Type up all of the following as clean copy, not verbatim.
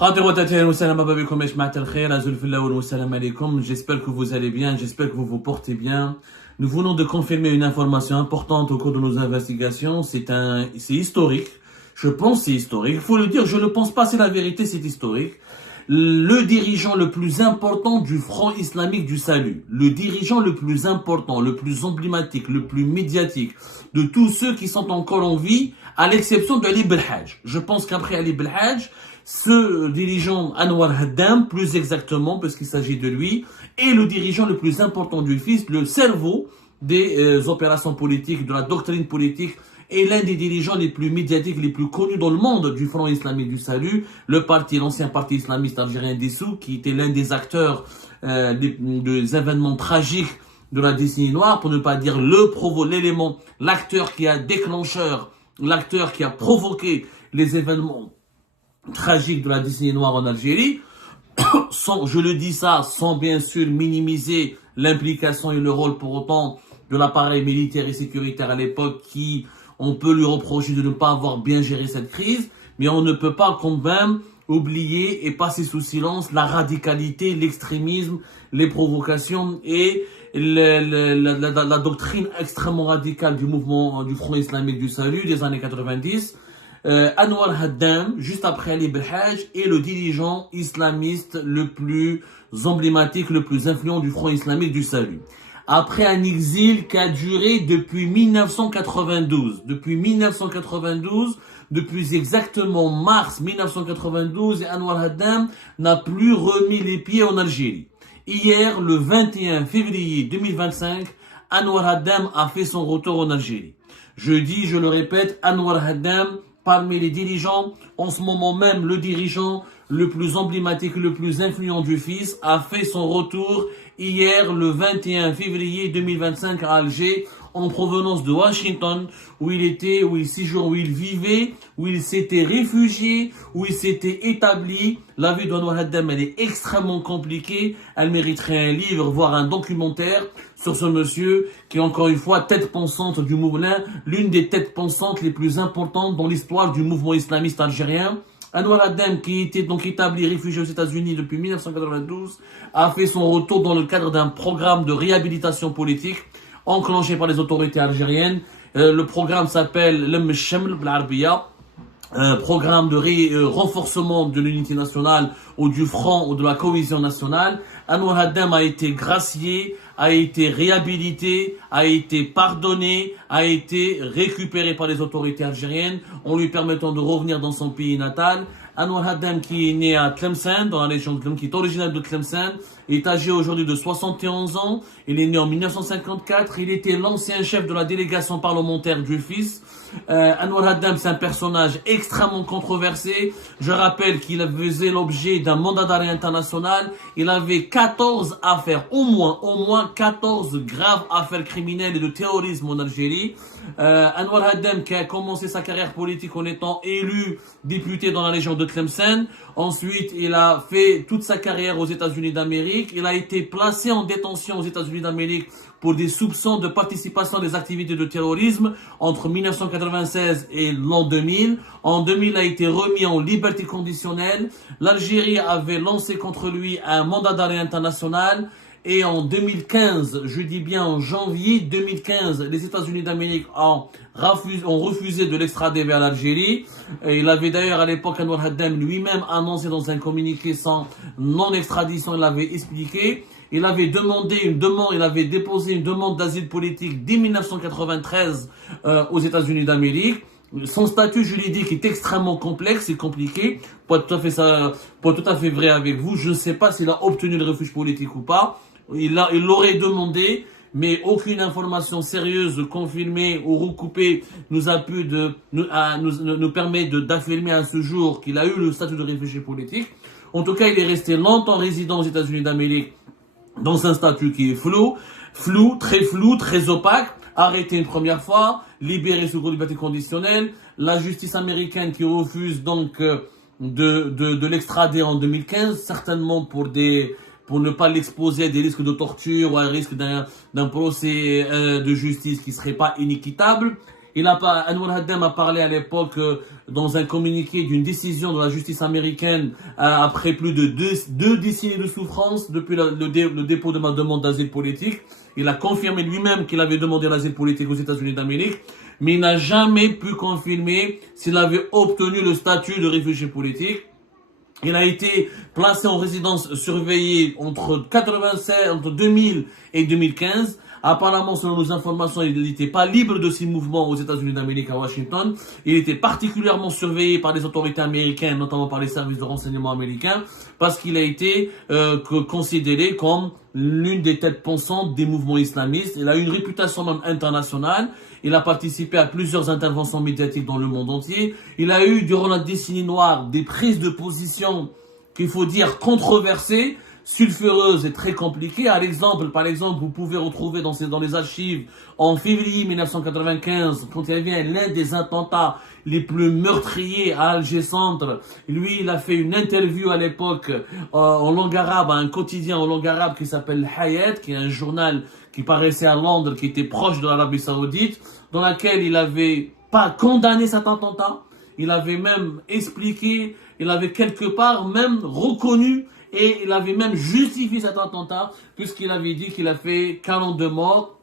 J'espère que vous allez bien, j'espère que vous vous portez bien. Nous venons de confirmer une information importante au cours de nos investigations. C'est historique. Je pense que c'est historique. Il faut le dire, je ne pense pas, c'est la vérité, c'est historique. Le dirigeant le plus important du Front islamique du salut, le dirigeant le plus important, le plus emblématique, le plus médiatique de tous ceux qui sont encore en vie, à l'exception d'Ali Belhaj. Je pense qu'après Ali Belhaj, ce dirigeant Anwar Haddam, plus exactement, parce qu'il s'agit de lui, est le dirigeant le plus important du FIS, le cerveau des opérations politiques, de la doctrine politique, et l'un des dirigeants les plus médiatiques, les plus connus dans le monde du Front islamique du salut, le parti, l'ancien parti islamiste algérien dissous, qui était l'un des acteurs des événements tragiques de la décennie noire, pour ne pas dire l'élément, l'acteur qui a déclencheur, l'acteur qui a provoqué les événements tragiques de la décennie noire en Algérie. Je le dis ça sans bien sûr minimiser l'implication et le rôle pour autant de l'appareil militaire et sécuritaire à l'époque qui, on peut lui reprocher de ne pas avoir bien géré cette crise, mais on ne peut pas quand même oublier et passer sous silence la radicalité, l'extrémisme, les provocations et la doctrine extrêmement radicale du mouvement du Front islamique du salut des années 90. Anwar Haddam, juste après Ali Belhaj, est le dirigeant islamiste le plus emblématique, le plus influent du Front islamique du salut. Après un exil qui a duré depuis 1992. Depuis exactement mars 1992, Anwar Haddam n'a plus remis les pieds en Algérie. Hier, le 21 février 2025, Anwar Haddam a fait son retour en Algérie. Je le répète, Anwar Haddam, parmi les dirigeants, en ce moment même, le dirigeant le plus emblématique, le plus influent du FIS, a fait son retour hier, le 21 février 2025 à Alger, en provenance de Washington, où il était, où il séjournait, où il vivait, où il s'était réfugié, où il s'était établi. La vie d'Anwar Haddam, elle est extrêmement compliquée. Elle mériterait un livre, voire un documentaire sur ce monsieur qui est encore une fois tête pensante du mouvement, l'une des têtes pensantes les plus importantes dans l'histoire du mouvement islamiste algérien. Anwar Haddam, qui était donc établi réfugié aux États-Unis depuis 1992, a fait son retour dans le cadre d'un programme de réhabilitation politique enclenché par les autorités algériennes. Le programme s'appelle Lem Shaml Blarbiya, un programme de renforcement de l'unité nationale ou du front ou de la cohésion nationale. Anwar Haddam a été gracié, a été réhabilité, a été pardonné, a été récupéré par les autorités algériennes en lui permettant de revenir dans son pays natal. Anwar Haddam, qui est né à Tlemcen, dans la région de Tlemcen, qui est originaire de Tlemcen, est âgé aujourd'hui de 71 ans. Il est né en 1954. Il était l'ancien chef de la délégation parlementaire du FIS. Anwar Haddam, c'est un personnage extrêmement controversé. Je rappelle qu'il faisait l'objet d'un mandat d'arrêt international. Il avait 14 affaires, au moins 14 graves affaires criminelles et de terrorisme en Algérie. Anwar Haddam, qui a commencé sa carrière politique en étant élu député dans la région de Tlemcen. Ensuite, il a fait toute sa carrière aux États-Unis d'Amérique. Il a été placé en détention aux États-Unis d'Amérique pour des soupçons de participation à des activités de terrorisme entre 1996 et l'an 2000. En 2000, il a été remis en liberté conditionnelle. L'Algérie avait lancé contre lui un mandat d'arrêt international. Et en 2015, je dis bien en janvier 2015, les États-Unis d'Amérique ont refusé de l'extrader vers l'Algérie. Il avait d'ailleurs à l'époque, Anwar Haddam lui-même annoncé dans un communiqué sans non-extradition, il avait expliqué. Il avait déposé une demande d'asile politique dès 1993 aux États-Unis d'Amérique. Son statut juridique est extrêmement complexe et compliqué. Pour être tout à fait vrai avec vous, je ne sais pas s'il a obtenu le refuge politique ou pas. Il l'aurait demandé, mais aucune information sérieuse, confirmée ou recoupée nous permet d'affirmer à ce jour qu'il a eu le statut de réfugié politique. En tout cas, il est resté longtemps résident aux États-Unis d'Amérique dans un statut qui est flou, très opaque. Arrêté une première fois, libéré sous liberté conditionnelle, la justice américaine qui refuse donc de l'extrader en 2015, certainement pour ne pas l'exposer à des risques de torture ou à un risque d'un procès de justice qui serait pas inéquitable. Anwar Haddam a parlé à l'époque dans un communiqué d'une décision de la justice américaine après plus de deux décennies de souffrance depuis le dépôt de ma demande d'asile politique. Il a confirmé lui-même qu'il avait demandé l'asile politique aux États-Unis d'Amérique, mais il n'a jamais pu confirmer s'il avait obtenu le statut de réfugié politique. Il a été placé en résidence surveillée entre 2000 et 2015. Apparemment, selon nos informations, il n'était pas libre de ses mouvements aux États-Unis d'Amérique, à Washington. Il était particulièrement surveillé par les autorités américaines, notamment par les services de renseignement américains, parce qu'il a été considéré comme l'une des têtes pensantes des mouvements islamistes. Il a eu une réputation même internationale. Il a participé à plusieurs interventions médiatiques dans le monde entier. Il a eu, durant la décennie noire, des prises de position qu'il faut dire controversées, sulfureuses et très compliquées. Par exemple, vous pouvez retrouver dans les archives, en février 1995, quand il y avait l'un des attentats les plus meurtriers à Alger Centre. Lui, il a fait une interview à l'époque en langue arabe, à un quotidien en langue arabe qui s'appelle Hayat, qui est un journal qui paraissait à Londres, qui était proche de l'Arabie Saoudite, dans laquelle il avait pas condamné cet attentat, il avait même expliqué, il avait quelque part même reconnu et il avait même justifié cet attentat, puisqu'il avait dit qu'il a fait 42 morts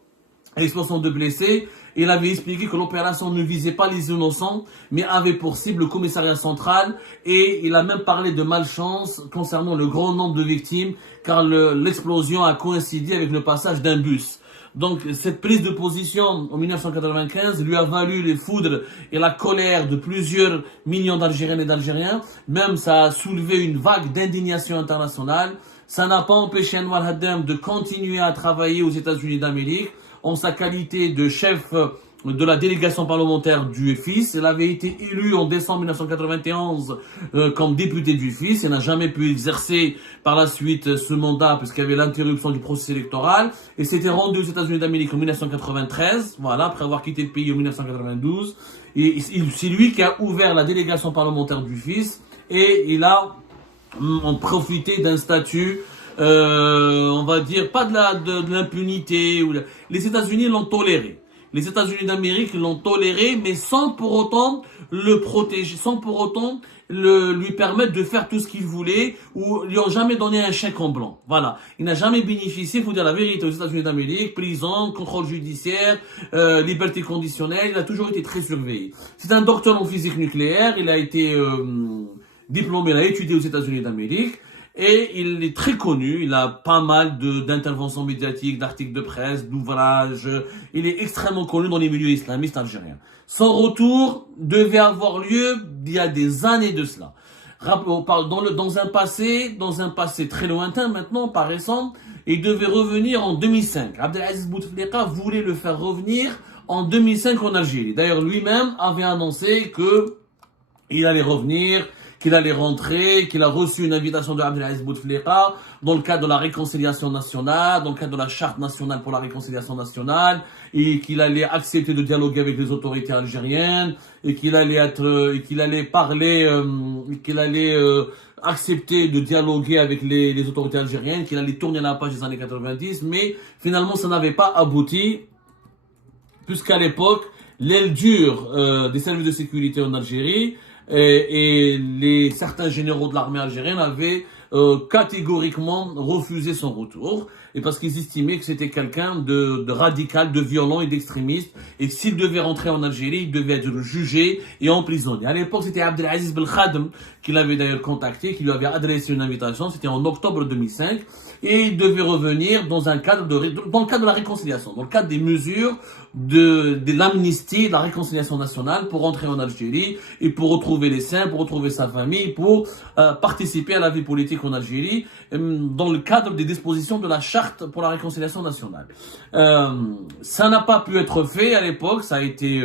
et 62 blessés. Il avait expliqué que l'opération ne visait pas les innocents, mais avait pour cible le commissariat central. Et il a même parlé de malchance concernant le grand nombre de victimes, car l'explosion a coïncidé avec le passage d'un bus. Donc, cette prise de position en 1995 lui a valu les foudres et la colère de plusieurs millions d'Algériennes et d'Algériens. Même, ça a soulevé une vague d'indignation internationale. Ça n'a pas empêché Anwar Haddam de continuer à travailler aux États-Unis d'Amérique en sa qualité de chef de la délégation parlementaire du FIS. Il avait été élu en décembre 1991 comme député du FIS. Il n'a jamais pu exercer par la suite ce mandat puisqu'il y avait l'interruption du processus électoral. Et s'était rendu aux États-Unis d'Amérique en 1993, voilà, après avoir quitté le pays en 1992. Et c'est lui qui a ouvert la délégation parlementaire du FIS et il a profité d'un statut on va dire, pas de l'impunité. Les États-Unis l'ont toléré. Les États-Unis d'Amérique l'ont toléré, mais sans pour autant le protéger, sans pour autant lui permettre de faire tout ce qu'il voulait, ou lui ont jamais donné un chèque en blanc. Voilà. Il n'a jamais bénéficié, il faut dire la vérité, aux États-Unis d'Amérique, prison, contrôle judiciaire, liberté conditionnelle. Il a toujours été très surveillé. C'est un docteur en physique nucléaire. Il a été diplômé, il a étudié aux États-Unis d'Amérique. Et il est très connu, il a pas mal d'interventions médiatiques, d'articles de presse, d'ouvrages. Il est extrêmement connu dans les milieux islamistes algériens. Son retour devait avoir lieu il y a des années de cela. Dans un passé très lointain maintenant, pas récent, il devait revenir en 2005. Abdelaziz Bouteflika voulait le faire revenir en 2005 en Algérie. D'ailleurs, lui-même avait annoncé que il allait revenir, qu'il allait rentrer, qu'il a reçu une invitation de Abdelaziz Bouteflika dans le cadre de la réconciliation nationale, dans le cadre de la charte nationale pour la réconciliation nationale, et qu'il allait accepter de dialoguer avec les autorités algériennes, et qu'il allait accepter de dialoguer avec les autorités algériennes, qu'il allait tourner la page des années 90, mais finalement ça n'avait pas abouti, puisqu'à l'époque, l'aile dure des services de sécurité en Algérie et certains généraux de l'armée algérienne avaient catégoriquement refusé son retour, et parce qu'ils estimaient que c'était quelqu'un de radical, de violent et d'extrémiste, et que s'il devait rentrer en Algérie, il devait être jugé et emprisonné. À l'époque, c'était Abdelaziz Belkhadem qui l'avait d'ailleurs contacté, qui lui avait adressé une invitation. C'était en octobre 2005, et il devait revenir dans le cadre de la réconciliation, dans le cadre des mesures de l'amnistie, de la réconciliation nationale, pour rentrer en Algérie et pour retrouver les siens, pour retrouver sa famille, pour participer à la vie politique en Algérie, dans le cadre des dispositions de la charte pour la réconciliation nationale. Ça n'a pas pu être fait à l'époque, ça a été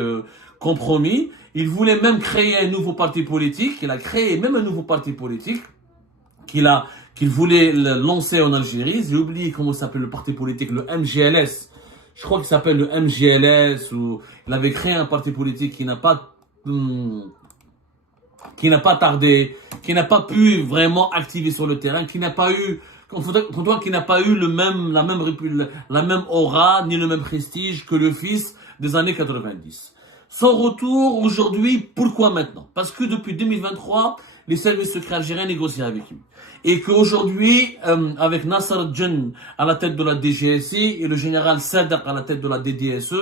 compromis. Il voulait même créer un nouveau parti politique, il a créé même un nouveau parti politique qu'il voulait lancer en Algérie. J'ai oublié comment s'appelle le parti politique, le MGLS. Je crois qu'il s'appelle le MGLS, ou il avait créé un parti politique qui n'a pas tardé, qui n'a pas pu vraiment activer sur le terrain, qui n'a pas eu la même aura ni le même prestige que le fils des années 90. Son retour aujourd'hui, pourquoi maintenant? Parce que depuis 2023, les services secrets algériens négocient avec lui. Et qu'aujourd'hui, avec Nasser Djen à la tête de la DGSI et le général Sadr à la tête de la DDSE,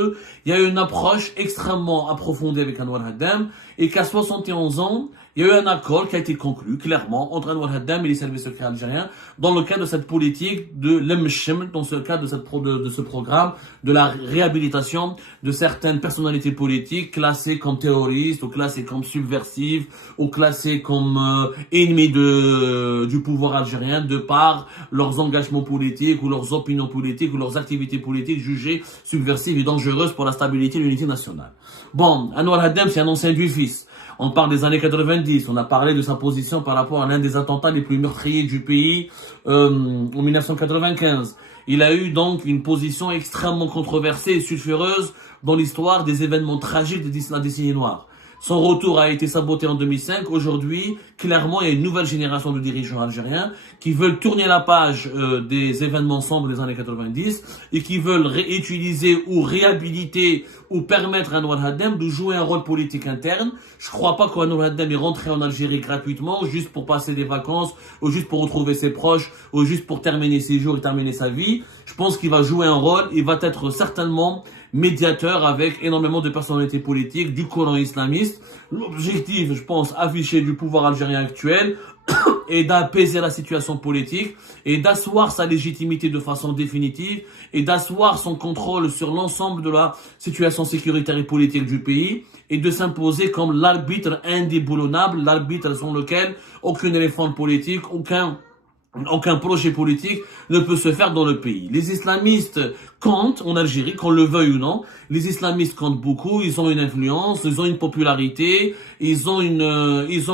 il y a eu une approche extrêmement approfondie avec Anwar Haddam et qu'à 71 ans, il y a eu un accord qui a été conclu clairement entre Anwar Haddam et les services secrets algériens dans le cadre de cette politique de l'Emshem, dans ce cadre de ce programme de la réhabilitation de certaines personnalités politiques classées comme terroristes ou classées comme subversives ou classées comme ennemis du pouvoir algérien de par leurs engagements politiques ou leurs opinions politiques ou leurs activités politiques jugées subversives et dangereuses pour la stabilité et l'unité nationale. Bon, Anwar Haddam, c'est un ancien du fils. On parle des années 90, on a parlé de sa position par rapport à l'un des attentats les plus meurtriers du pays en 1995. Il a eu donc une position extrêmement controversée et sulfureuse dans l'histoire des événements tragiques de la décennie noire. Son retour a été saboté en 2005. Aujourd'hui, clairement, il y a une nouvelle génération de dirigeants algériens qui veulent tourner la page des événements sombres des années 90 et qui veulent réutiliser ou réhabiliter ou permettre à Anwar Haddam de jouer un rôle politique interne. Je crois pas qu'Anwar Haddam est rentré en Algérie gratuitement, juste pour passer des vacances, ou juste pour retrouver ses proches, ou juste pour terminer ses jours et terminer sa vie. Je pense qu'il va jouer un rôle, il va être certainement médiateur avec énormément de personnalités politiques du courant islamiste. L'objectif, je pense, affiché du pouvoir algérien actuel est d'apaiser la situation politique et d'asseoir sa légitimité de façon définitive et d'asseoir son contrôle sur l'ensemble de la situation sécuritaire et politique du pays et de s'imposer comme l'arbitre indéboulonnable, l'arbitre sans lequel aucun éléphant politique, aucun projet politique ne peut se faire dans le pays. Les islamistes comptent en Algérie, qu'on le veuille ou non. Les islamistes comptent beaucoup, ils ont une influence, ils ont une popularité, ils ont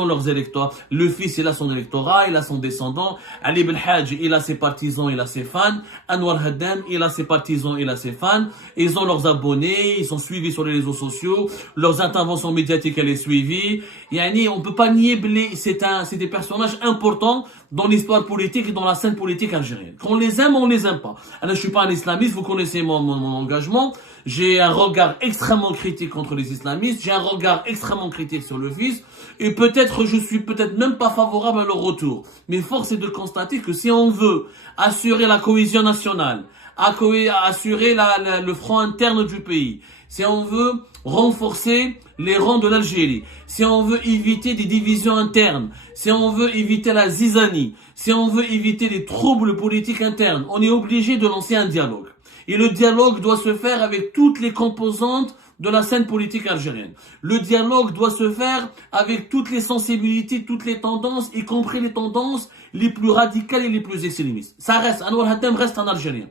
leurs électeurs. Le fils, il a son électorat, il a son descendant. Ali Belhadj, il a ses partisans, il a ses fans. Anwar Haddam, il a ses partisans, il a ses fans. Ils ont leurs abonnés, ils sont suivis sur les réseaux sociaux. Leurs interventions médiatiques, elle est suivie. Yani, on peut pas nier, c'est des personnages importants dans l'histoire politique et dans la scène politique algérienne. Qu'on les aime, on les aime pas. Alors, je suis pas un islamiste, vous connaissez mon engagement. J'ai un regard extrêmement critique contre les islamistes. J'ai un regard extrêmement critique sur le fils. Et je suis peut-être même pas favorable à leur retour. Mais force est de constater que si on veut assurer la cohésion nationale, assurer le front interne du pays, si on veut renforcer les rangs de l'Algérie, si on veut éviter des divisions internes, si on veut éviter la zizanie, si on veut éviter les troubles politiques internes, on est obligé de lancer un dialogue. Et le dialogue doit se faire avec toutes les composantes de la scène politique algérienne. Le dialogue doit se faire avec toutes les sensibilités, toutes les tendances, y compris les tendances les plus radicales et les plus extrémistes. Ça reste, Anwar Haddam reste un Algérien.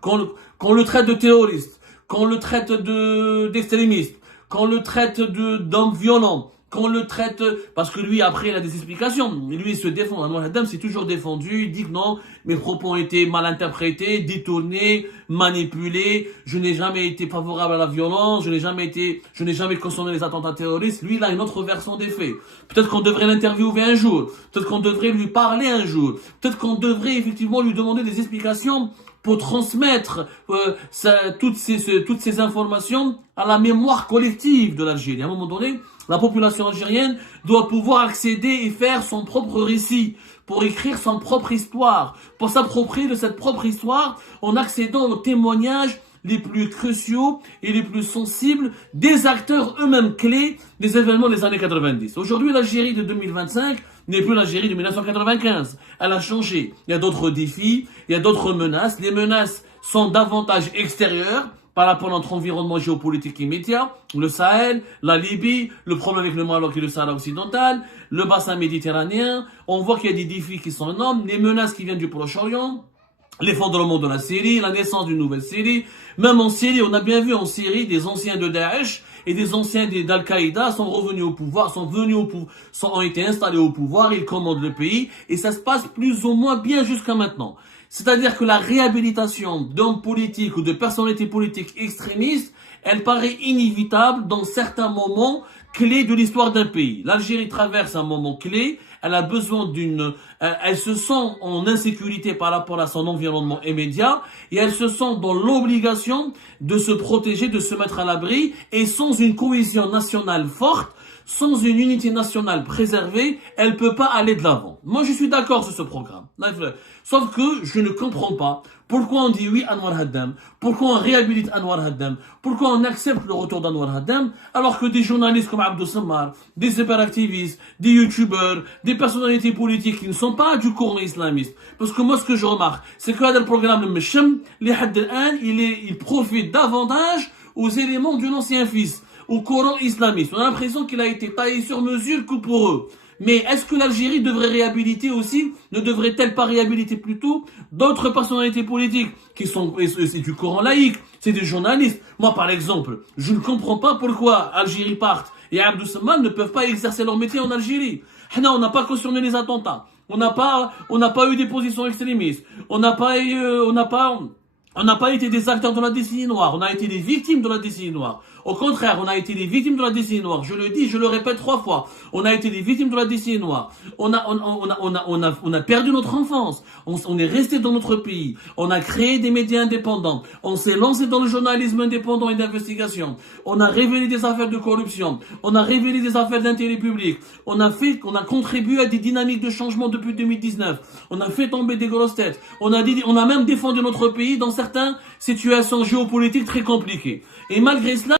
Qu'on le traite de terroriste, qu'on le traite d'extrémiste, qu'on le traite d'homme violent, qu'on le traite, parce que lui, après, il a des explications. Lui, il se défend. Anwar Haddam s'est toujours défendu. Il dit que non, mes propos ont été mal interprétés, détournés, manipulés. Je n'ai jamais été favorable à la violence. Je n'ai jamais cautionné les attentats terroristes. Lui, il a une autre version des faits. Peut-être qu'on devrait l'interviewer un jour. Peut-être qu'on devrait lui parler un jour. Peut-être qu'on devrait effectivement lui demander des explications pour transmettre toutes ces informations à la mémoire collective de l'Algérie. À un moment donné, la population algérienne doit pouvoir accéder et faire son propre récit, pour écrire son propre histoire, pour s'approprier de cette propre histoire en accédant aux témoignages les plus cruciaux et les plus sensibles des acteurs eux-mêmes clés des événements des années 90. Aujourd'hui, l'Algérie de 2025 n'est plus l'Algérie de 1995. Elle a changé. Il y a d'autres défis, il y a d'autres menaces. Les menaces sont davantage extérieures par rapport à notre environnement géopolitique immédiat, le Sahel, la Libye, le problème avec le Maroc et le Sahara occidental, le bassin méditerranéen. On voit qu'il y a des défis qui sont énormes, les menaces qui viennent du Proche-Orient, l'effondrement de la Syrie, la naissance d'une nouvelle Syrie. Même en Syrie, on a bien vu en Syrie des anciens de Daesh et des anciens d'Al-Qaïda sont revenus au pouvoir, ont été installés au pouvoir, ils commandent le pays et ça se passe plus ou moins bien jusqu'à maintenant. C'est-à-dire que la réhabilitation d'hommes politiques ou de personnalités politiques extrémistes, elle paraît inévitable dans certains moments clés de l'histoire d'un pays. L'Algérie traverse un moment clé, elle a besoin elle se sent en insécurité par rapport à son environnement immédiat et elle se sent dans l'obligation de se protéger, de se mettre à l'abri et sans une cohésion nationale forte, sans une unité nationale préservée, elle peut pas aller de l'avant. Moi, je suis d'accord sur ce programme. Sauf que je ne comprends pas pourquoi on dit oui à Anwar Haddam, pourquoi on réhabilite Anwar Haddam, pourquoi on accepte le retour d'Anwar Haddam, alors que des journalistes comme Abdou Sammar, des hyperactivistes, des youtubeurs, des personnalités politiques qui ne sont pas du courant islamiste. Parce que moi, ce que je remarque, c'est que le programme de Meshem, il profite davantage aux éléments de l'ancien fils, au Coran islamiste. On a l'impression qu'il a été taillé sur mesure que pour eux. Mais est-ce que l'Algérie devrait réhabiliter aussi, ne devrait-elle pas réhabiliter plutôt d'autres personnalités politiques qui sont, c'est du Coran laïque, c'est des journalistes. Moi, par exemple, je ne comprends pas pourquoi Algérie part et Abdou Sammar ne peuvent pas exercer leur métier en Algérie. On n'a pas cautionné les attentats. On n'a pas eu des positions extrémistes. On n'a pas été des acteurs de la décennie noire, on a été des victimes de la décennie noire. Au contraire, on a été des victimes de la décennie noire. Je le dis, je le répète 3 fois. On a été des victimes de la décennie noire. On a perdu notre enfance. On est resté dans notre pays. On a créé des médias indépendants. On s'est lancé dans le journalisme indépendant et d'investigation. On a révélé des affaires de corruption. On a révélé des affaires d'intérêt public. On a contribué à des dynamiques de changement depuis 2019. On a fait tomber des grosses têtes. On a même défendu notre pays dans certaines situations géopolitiques très compliquées. Et malgré cela,